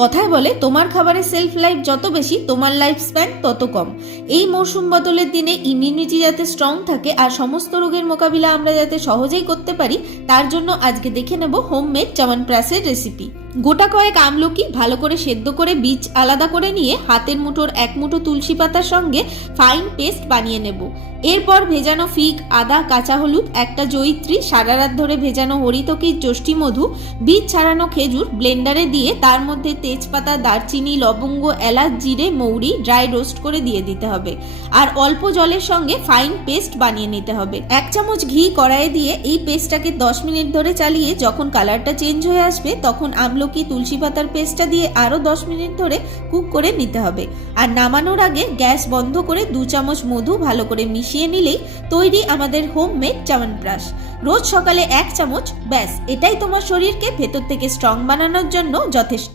কথায় বলে তোমার খাবারের সেলফ লাইফ যত বেশি তোমার লাইফ স্প্যান তত কম। এই মরশুম বদলের দিনে ইমিউনিটি যাতে স্ট্রং থাকে আর সমস্ত রোগের মোকাবিলা আমরা যাতে সহজেই করতে পারি, তার জন্য আজকে দেখে নেব হোমমেড চ্যবনপ্রাশের রেসিপি। গোটা কয়েক আমলকি ভালো করে সেদ্ধ করে বীজ আলাদা করে নিয়ে হাতের মুঠোর এক মুঠো তুলসী পাতার সঙ্গে ফাইন পেস্ট বানিয়ে নেব। এরপর ভেজানো ফিগ, আদা, কাঁচা হলুদ, একটা জয়িত্রী, সারা রাত ধরে ভেজানো হরিতকি, যষ্টি মধু, বীজ ছাড়ানো খেজুর ব্লেন্ডারে দিয়ে তার মধ্যে তেজপাতা, দারচিনি, লবঙ্গ, এলাচ, জিরে, মৌরি ড্রাই রোস্ট করে দিয়ে দিতে হবে। আর অল্প জলের সঙ্গে ফাইন পেস্ট বানিয়ে নিতে হবে। 1 চামচ ঘি কড়াইয়ে দিয়ে এই পেস্টটাকে 10 মিনিট ধরে চালিয়ে যখন কালারটা চেঞ্জ হয়ে আসবে তখন আমলকি, তুলসী পাতার পেস্টটা দিয়ে আরও 10 মিনিট ধরে কুক করে নিতে হবে। আর নামানোর আগে গ্যাস বন্ধ করে 2 চামচ মধু ভালো করে মিশিয়ে নিলেই তৈরি আমাদের হোমমেড চ্যবনপ্রাশ। রোজ সকালে 1 চামচ, ব্যাস এটাই তোমার শরীরকে ভেতর থেকে স্ট্রং বানানোর জন্য যথেষ্ট।